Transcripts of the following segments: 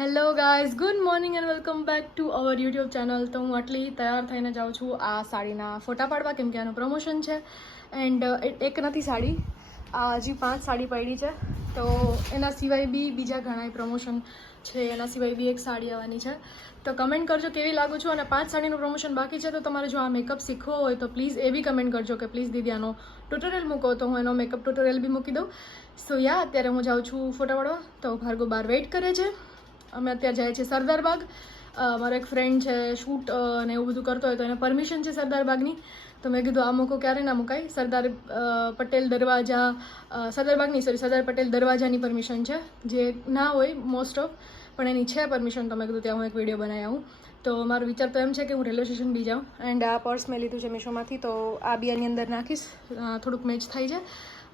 Hello guys, good morning and welcome back to our YouTube channel. તો હું આટલી તૈયાર થઈને જાઉં છું આ સાડીના ફોટા પાડવા, કેમ કે આનું પ્રમોશન છે. એન્ડ એક નથી સાડી, આ હજી 5 સાડી પડી છે. તો એના સિવાય બી બીજા ઘણા પ્રમોશન છે, એના સિવાય બી એક સાડી આવવાની છે. તો કમેન્ટ કરજો કેવી લાગુ છું. અને 5 સાડીનું પ્રમોશન બાકી છે, તો તમારે જો આ મેકઅપ શીખવો હોય તો પ્લીઝ એ બી કમેન્ટ કરજો કે પ્લીઝ દીદી આનો ટ્યુટોરિયલ મૂકો, તો હું એનો મેકઅપ ટ્યુટોરિયલ બી મૂકી દઉં. સો યા, અત્યારે હું જાઉં છું ફોટા પાડવા. તો ભાર્ગવ બહાર વેઇટ કરે છે. અમે અત્યારે જઈએ છીએ સરદાર બાગ. મારો એક ફ્રેન્ડ છે, શૂટ અને એવું બધું કરતો હોય, તો એને પરમિશન છે સરદાર બાગની. તો મેં કીધું આ મૂકો ક્યારે ના મુકાય. સરદાર પટેલ દરવાજાની પરમિશન છે, જે ના હોય મોસ્ટ ઓફ, પણ એની છે પરમિશન. તો મેં કીધું ત્યાં હું એક વિડીયો બનાવી આવું. તો મારો વિચાર તો એમ છે કે હું રેલવે સ્ટેશન બી જાઉં. એન્ડ આ પર્સ મેં લીધું છે મીશોમાંથી, તો આ બી આની અંદર નાખીશ, થોડુંક મેચ થાય છે.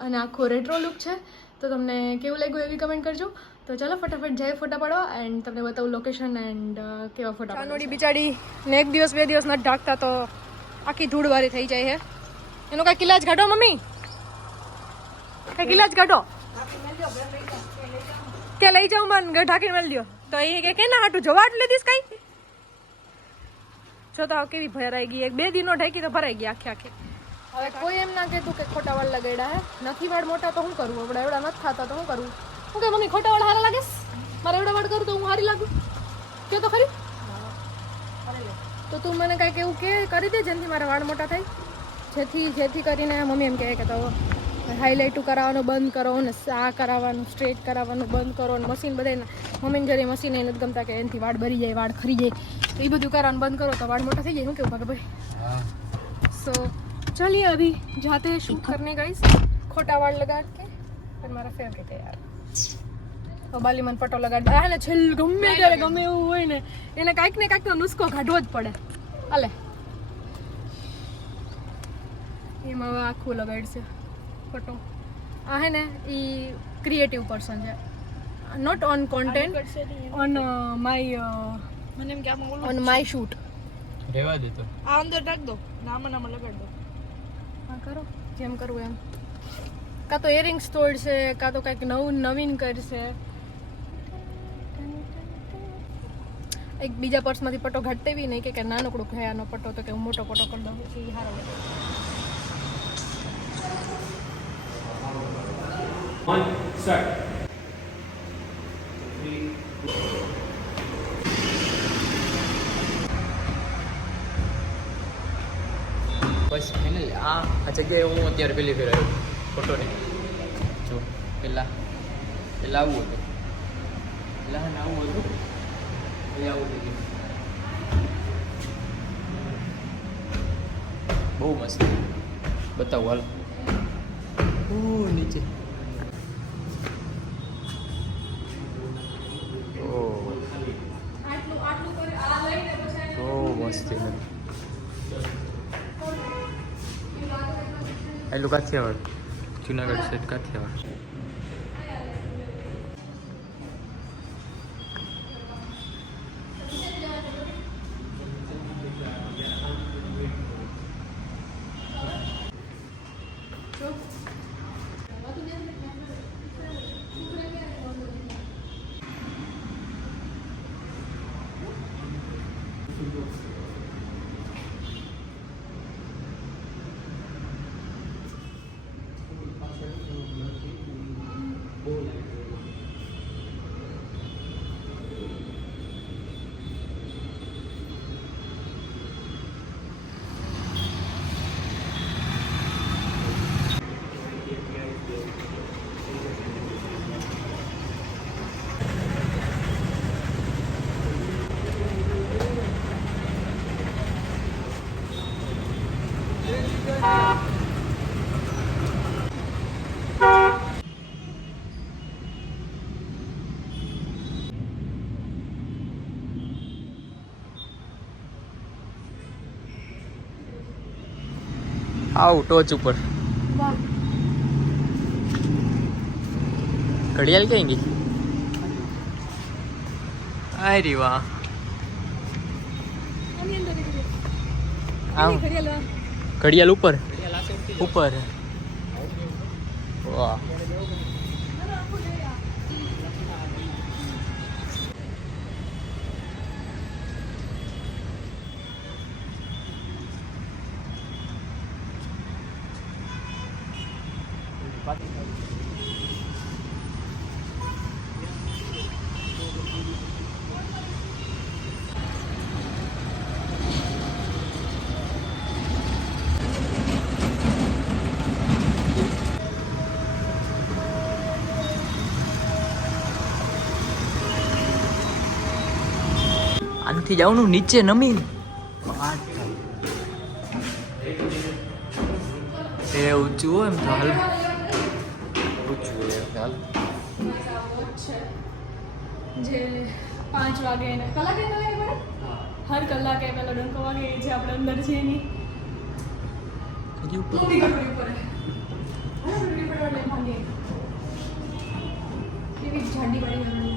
અને આખો રેટ્રો લુક છે. તો તમને કેવું લાગ્યું એવી કમેન્ટ કરજો. તો ચાલો ફટાફટ જાય ફોટા પાડવા, એન્ડ તમને બતાવું લોકેશન એન્ડ કેવા ફોટા. ચાનોડી બિચારી ને 1 દિવસ 2 દિવસ નથી ઢાંકતા, તો આખી ધૂળવાળી થઈ જાય છે. એનો કાંઈક ઇલાજ કાઢો મમ્મી, કાંઈક ઇલાજ કાઢો. કે લઈ જાઉં મને ઢાંકીને મળી દો. તો એ કે ના હાટું જવા જ લીધીશ કઈ. જો તો કેવી ભરાઈ ગઈ, 1-2 દિનો ઢાંકી તો ભરાઈ ગઈ આખે. હવે કોઈ એમ ના કહેતું કે ખોટા વાળ લગાડ્યા હે. નથી વાળ મોટા તો શું કરવું, આપણે એવડા નથી થતા તો શું કરવું. શું કે મમ્મી ખોટા વાળ સારા લાગે? મારે એવડા વાળ કરું તો હું સારી લાગુ? કે તો ખરી. તો તું મને કાંઈક એવું કે કરી દે જેનાથી મારા વાળ મોટા થાય, જેથી કરીને મમ્મી એમ કહે કે તો હાઇલાઇટું કરાવવાનું બંધ કરો, ને આ કરાવવાનું સ્ટ્રેટ કરાવવાનું બંધ કરો, ને મશીન બધાને મમ્મીને જરી મશીન એ નથી ગમતા કે એનાથી વાળ ભરી જાય, વાળ ખરી જાય. તો એ બધું કરવાનું બંધ કરો તો વાળ મોટા થઈ જાય. શું કેવું ભાગે ભાઈ? સો चलिए अभी जाते हैं शूट करने गाइस. खोटा वाड़ लगा के पर મારા ફેવરેટ है यार. તો બાલી મન પટો લગાડ આ ને છેલ ગમે ત્યારે ગમે એવું હોય ને એને કાંઈક ને કાંઈક તો નુસ્ખો કાઢવો જ પડે. હાલે એમાં હવે આખું લગાડશે ફોટો. આ હે ને એ ક્રિએટિવ પર્સન છે, not on content, on my મને એમ કે આમાં ઓન માય શૂટ. રેવા દે તો આ અંદર ઢાક દો, નામાં લગાડ દો. હા કરો જેમ કરવું એમ. કાં તો ઇયરિંગ્સ તોડશે, કાં તો કંઈક નવીન કરશે. એક બીજા પર્સમાંથી પટ્ટો ઘટતે બી નહીં કે નાનકડું ખયાનો પટ્ટો, તો કે હું મોટો પટ્ટો કરી દઉં. એ સારો બસ ફાઇનલી આ જગ્યાએ હું અત્યારે પહેલી ફેર આવ્યો ફોટોની. જો પહેલાં આવું હતું, આવું હતું, આવું થઈ ગયું. બહુ મસ્ત બતાવું હાલ. નીચે બહુ મસ્ત છે. એટલું કાઠિયાવાડ, જુનાગઢ સાઈડ કાઠિયાવાડ. આવ ટોચ ઉપર ઘડિયાળ કઈ ગઈ? અરે વાહ, ઘડિયાળ ઉપર વાહ. આનથી જવાનું નીચે નમી એ ઊંચું હોય એમ તો હાલ ઊંચું હોય એમ હાલ જે 5 વાગે ને કલાકે પડે હર કલાકે પેલો ડંકો વાગે જે આપણે અંદર છે એની હજી ઉપર ઊંધી ગળગડી પડે ગળગડી પડે એટલે ભાગે એવી જાડી પડી ગળગડી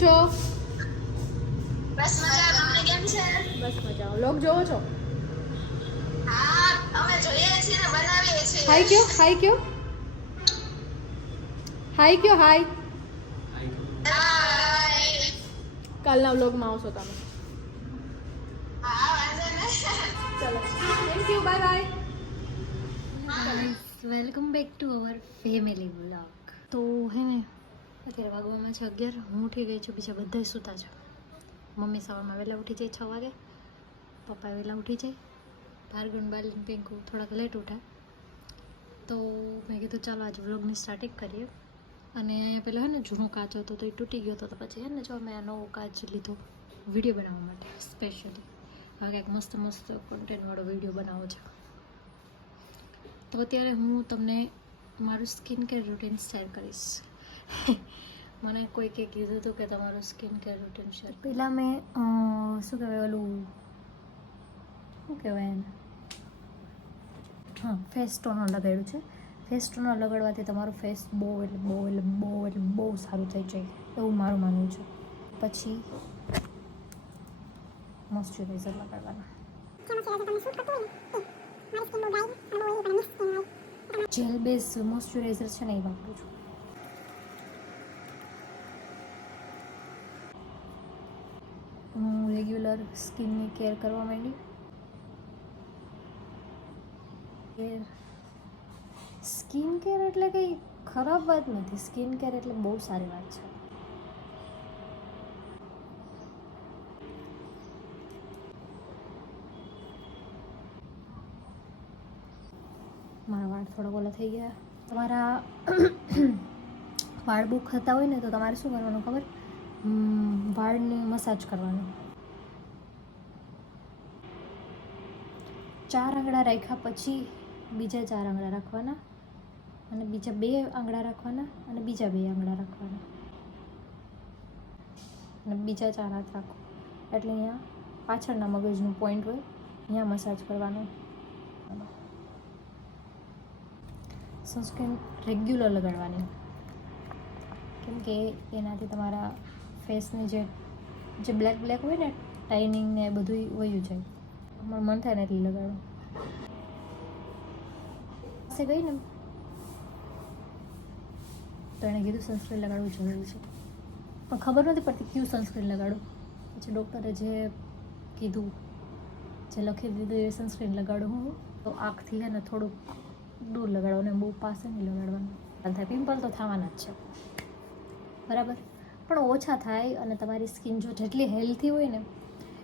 છો બસ મજા તમને કેમ છે બસ મજા લોક જોવો છો હા અમે જોઈએ છીએ ને બનાવીએ છીએ હાઈ કયો હાઈ હાય કાલના વ્લોગમાં આવશો તમે હા વાંધો નહીં ચલો thank you bye bye welcome back to our family vlog તો હે ને અત્યારે વાગવામાં છે 11 હું ઉઠી ગઈ છું બીજા બધા સૂતા છે મમ્મી સવારમાં વહેલા ઉઠી જાય 6 વાગે પપ્પા વહેલા ઉઠી જાય ભાર્ગવ બાલીન પિંકુ થોડાક લેટ ઉઠા તો મેં કીધું ચાલો આજે વ્લોગની સ્ટાર્ટિંગ કરીએ અને અહીંયા પેલો હે ને જૂનો કાચ હતો તો એ તૂટી ગયો હતો તો પછી હે ને જો મેં આ નવો કાચ લીધો વિડીયો બનાવવા માટે સ્પેશિયલી હવે કંઈક મસ્ત કન્ટેન્ટવાળો વિડીયો બનાવો છે તો અત્યારે હું તમને મારું સ્કિન કેર રૂટીન શેર કરીશ મને કોઈકે કીધું હતું કે તમારું સ્કિન કેર રૂટીન શેર પહેલાં મેં શું કહેવાય ઓલું શું કહેવાય એને હા ફેસ ટોનર લગાડ્યું છે ફેસ ટોનર લગાડવાથી તમારું ફેસ બહુ સારું થઈ જાય એવું મારું માનવું છે પછી મોઇશ્ચરાઇઝર લગાડવાના જેલ બેઝ મોઇશ્ચરાઇઝર છે ને એ વાપરું છું હું રેગ્યુલર સ્કિનની કેર કરવા માંડી સ્કિન કેર એટલે કંઈ ખરાબ વાત નથી સ્કિન કેર એટલે બહુ સારી વાત છે મારા વાળ થોડા ઓલા થઈ ગયા તમારા વાળ બહુ ખતા હોય ને તો તમારે શું કરવાનું ખબર વાળની મસાજ કરવાનું 4 આંગળા રાખ્યા પછી બીજા 4 આંગળા રાખવાના અને બીજા 2 આંગળા રાખવાના અને બીજા 2 આંગળા રાખવાના અને બીજા 4 હાથ રાખો એટલે અહીંયા પાછળના મગજનું પોઈન્ટ હોય અહીંયા મસાજ કરવાનું સનસ્ક્રીન રેગ્યુલર લગાડવાની કેમ કે એનાથી તમારા ફેસની જે બ્લેક હોય ને ટાઇનિંગ ને બધું વયું જાય અમારું મન થાય ને એટલે લગાડો પાસે ગઈ ને તો એણે કીધું સનસ્ક્રીન લગાડવું જરૂરી છે પણ ખબર નથી પડતી કયું સનસ્ક્રીન લગાડું પછી ડૉક્ટરે જે કીધું જે લખી દીધું એ સનસ્ક્રીન લગાડું હું તો આંખથી છે ને થોડુંક દૂર લગાડવાનું બહુ પાસે નહીં લગાડવાનું થાય પિમ્પલ તો થવાના જ છે બરાબર પણ ઓછા થાય અને તમારી સ્કિન જો જેટલી હેલ્થી હોય ને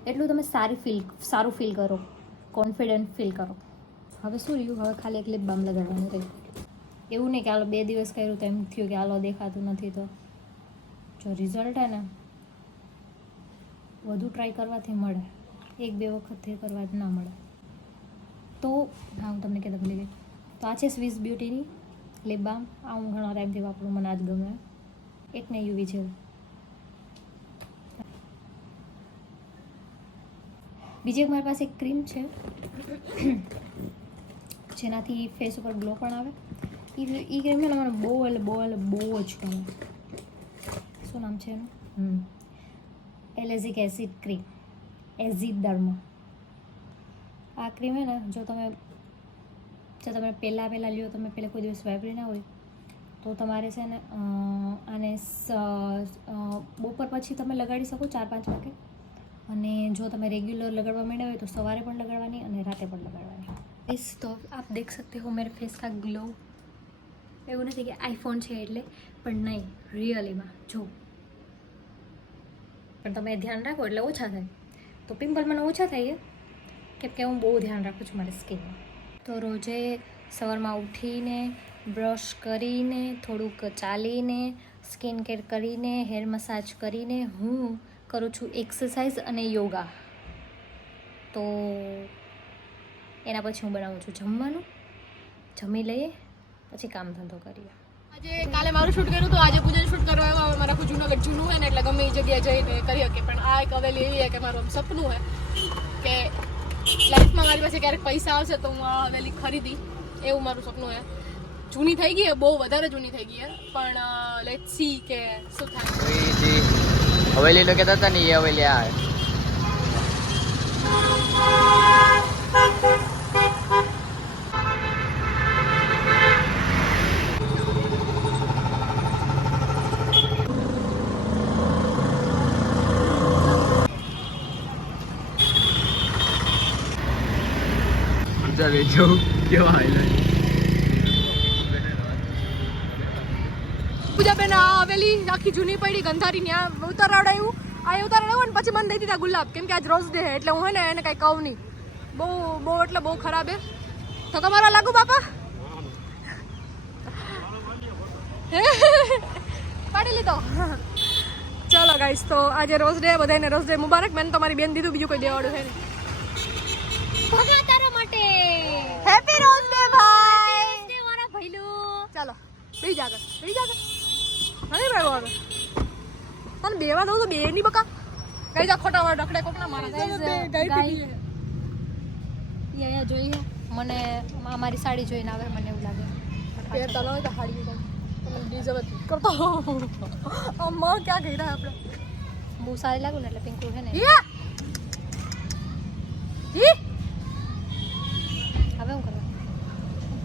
એટલું તમે સારું ફીલ કરો કોન્ફિડન્ટ ફીલ કરો હવે શું રહ્યું હવે ખાલી એક લિપ બામ લગાડવાનું રહ્યું એવું નહીં કે હાલો 2 દિવસ કર્યું તો એમ થયું કે હાલો દેખાતું નથી તો જો રિઝલ્ટ હે ને વધુ ટ્રાય કરવાથી મળે 1-2 વખતથી કરવા જ ના મળે તો હા હું તમને કહેતા ભૂલી ગઈ તો આ છે સ્વિસ બ્યુટીની લિપ બામ આ હું ઘણા ટાઈમથી વાપરું મને આજ ગમે એક ને યુવી જેલ બીજી એક મારી પાસે એક ક્રીમ છે જેનાથી ફેસ ઉપર ગ્લો પણ આવે એ ક્રીમ છે ને મને બહુ જ ગમે શું નામ છે એનું એલેઝિક એસિડ ક્રીમ એઝિડર્મા આ ક્રીમ છે ને જો તમે પહેલાં લ્યો તમે પહેલાં કોઈ દિવસ વાપરી ના હોય તો તમારે છે ને આને બપોર પછી તમે લગાડી શકો 4-5 વાગે અને જો તમે રેગ્યુલર લગાડવા માંડ્યા હોય તો સવારે પણ લગાડવાની અને રાતે પણ લગાડવાની इस तो आप देख सकते हो मेरे फेस का ग्लो એવું નથી કે આઈફોન છે એટલે પણ નહીં રિયલીમાં જો પણ તમે ધ્યાન રાખો એટલે ઓછા થાય તો પિમ્પલ મને ઓછા થાય કેમ કે હું બહુ ધ્યાન રાખું છું મારી સ્કિનનું. તો રોજે સવારમાં ઉઠીને બ્રશ કરીને થોડુંક ચાલીને સ્કિન કેર કરીને હેર મસાજ કરીને હું કરું છું એક્સરસાઇઝ અને યોગા. તો એના પછી હું બનાવું છું જમવાનું, જમી લઈએ પછી કામ ધંધો કરીએ. આજે કાલે મારું શૂટ કર્યું તો આજે પૂજન શૂટ કરવા આવ્યા. મારા કોઈ જુનાગઢ જૂનું હોય ને એટલે ગમે એ જગ્યાએ જઈને કરી શકે. પણ આ એક હવેલી એવી છે કે મારું સપનું છે કે લાઈફમાં મારી પાસે ક્યારેક પૈસા આવશે તો હું આ હવેલી ખરીદી, એવું મારું સપનું છે. જૂની થઈ ગઈ છે, બહુ વધારે જૂની થઈ ગઈ છે, પણ લેટ્સ સી કે શું થાય. હવેલી નો કહેતા હતા ને એ હવેલી આ કેવા પૂજાબેન આ હવેલી આખી જૂની પડી ગંધારી ત્યાં ઉતારાડાયું. આ ઉતારાડાયું ને પછી મને દઈ દીધા ગુલાબ, કેમ કે આજ રોઝ ડે છે એટલે હું હે ને એને કાંઈ કહું નહીં. બહુ એટલે બહુ ખરાબ હે. તો તમારા લાગુ બાપા પાડી લીધો. ચલો ગાઈસ, તો આજે રોઝ ડે, બધાને રોઝ ડે મુબારક. મેં તમારી બેન દીધું, બીજું કોઈ દેવાડું છે નહીં. ભગા તારા માટે હેપી રોઝ ડે ભાઈ. મારા ભઈલું. ચાલો બેસી જા આગળ, બેસી જા આગળ. નહીં ભાઈ આગળ તને બેવા દઉં તો બે નહીં બકા. કઈ જા ખોટા વાર ડકડે કોકના મારા. યા જોઈએ મને મારી સાડી જોઈને આવે, મને એવું લાગે પહેરતા ન હોય તો હાડી તમે ડિઝર્વ કરતો. અમ્મા ક્યાં ગઈ રહ્યા આપણે. બહુ સારી લાગુ ને એટલે પિંકુ છે ને. હવે હું કરવા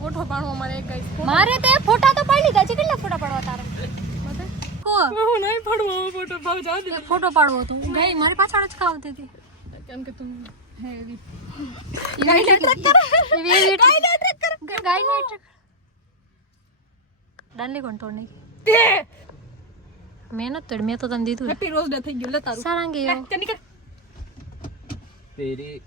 ફોટો પાડવો મારે એક ગાઈસ. મારે તે ફોટા તો પાડી લીધા છે. કેટલા ફોટા પાડવા તારે? હું નહીં પાડવો ફોટો પાડ જા દે. ફોટો પાડવો તું ગઈ મારી પાછળ જ ખાવતી હતી. કેમ કે તું હે એવી ડાલી કોણ તોડ નહીં તે મેં નથી તોડ, મેં તો તને દીધું. હેપી રોઝ ડે થઈ ગયું લે તારું. સારાંગી ચાલ નીકળ. તેરી